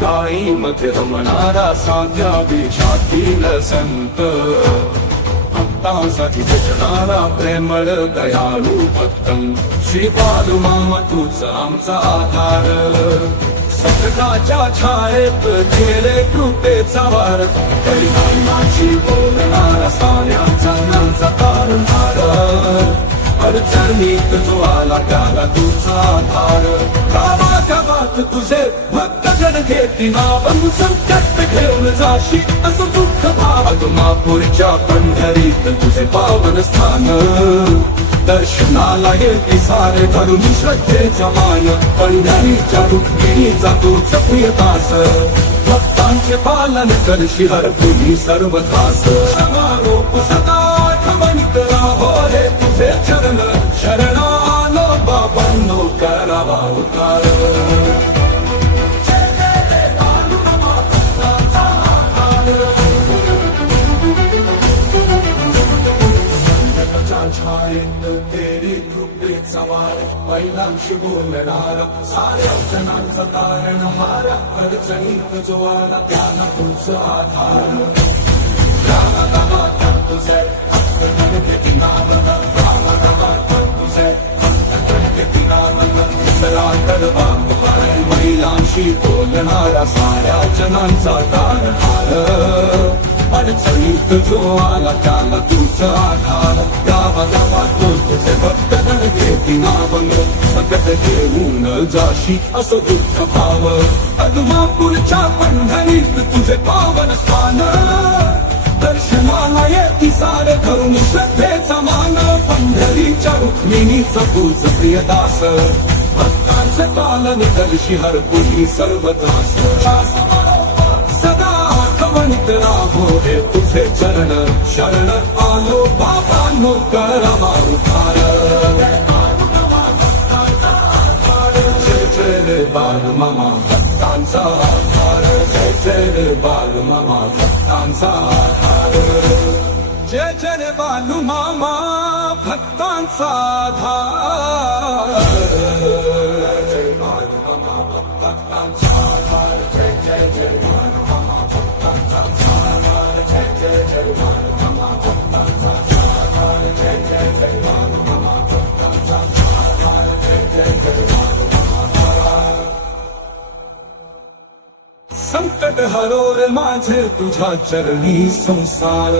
गायीमध्ये रमणारा साध्या देशातील संत, भक्तांसाठी जगणारा प्रेमळ दयाळू भक्त श्री बालूमामा तूच आमचा आधार. संकटाच्या छायेत केले कृपेचा वार, गरिबांची बोलणारा साऱ्यांचा नाचा तारणारा. अडचणीत जो आला त्याला तुझा आधार. गावागावात तुझे भक्त जन घेती नाव, संकट घेऊन जाशी असं दुःख भाव. आदमापूरच्या पंढरीत तुझे पावन स्थान, दर्शनाला येते सारे धरून श्रद्धेचा मान. पंढरीच्या रुक्मिणीचा तूच प्रियदास, भक्तांचे पालन करशी हरपुरी सर्व त्रास. समारोप सदा ठमनित राहो रे तुझे चरण, शरण आलो बाबांनो करावा उद्धार. छायेत तेरी कृपेचा वार, महिलांशी बोलणारा साऱ्या जनांचा तारणहार. अडचणीत जो आला त्याला तुझ आधार. गावागावात तुझे भक्त जन घेती नाव, गावागावात तुझे भक्त जन घेती नाव. सराकर बांधवार महिलांशी बोलणारा साऱ्या जनांचा तारणहार. अडचणीत जो आला त्याला तुझा आधार. गावागावात तुझे भक्त जन घेती नाव, संकट घेऊन जाशी असं दुःख भाव. आदमापूरच्या पंढरीत तुझे पावन स्थान, दर्शनाला येती सारे धरून श्रद्धेचा मान. पंढरीच्या रुक्मिणीचा तूच प्रियदास, भक्तांचे पालन करशी हरपुरी सर्व त्रास. सदा आठवणीत राहो रे तुझे चरण, शरण आलो बाबांनो करावा उद्धार. जय जय रे बालूमामा भक्तांचा आधार, जय जय रे बालूमामा भक्तांचा आधार. जय जय रे बालूमामा भक्तांचा आधार. जय बालूमामा भक्तांचा आधार. जय जय जय बालूमामा भक्तांचा आधार. जय जय जय बालूमामा भक्तांचा आधार. जय जय जय बालूमामा भक्तांचा आधार. जय जय जय बालूमामा. संकट हरो रे माझे तुझ्या चरणी संसार.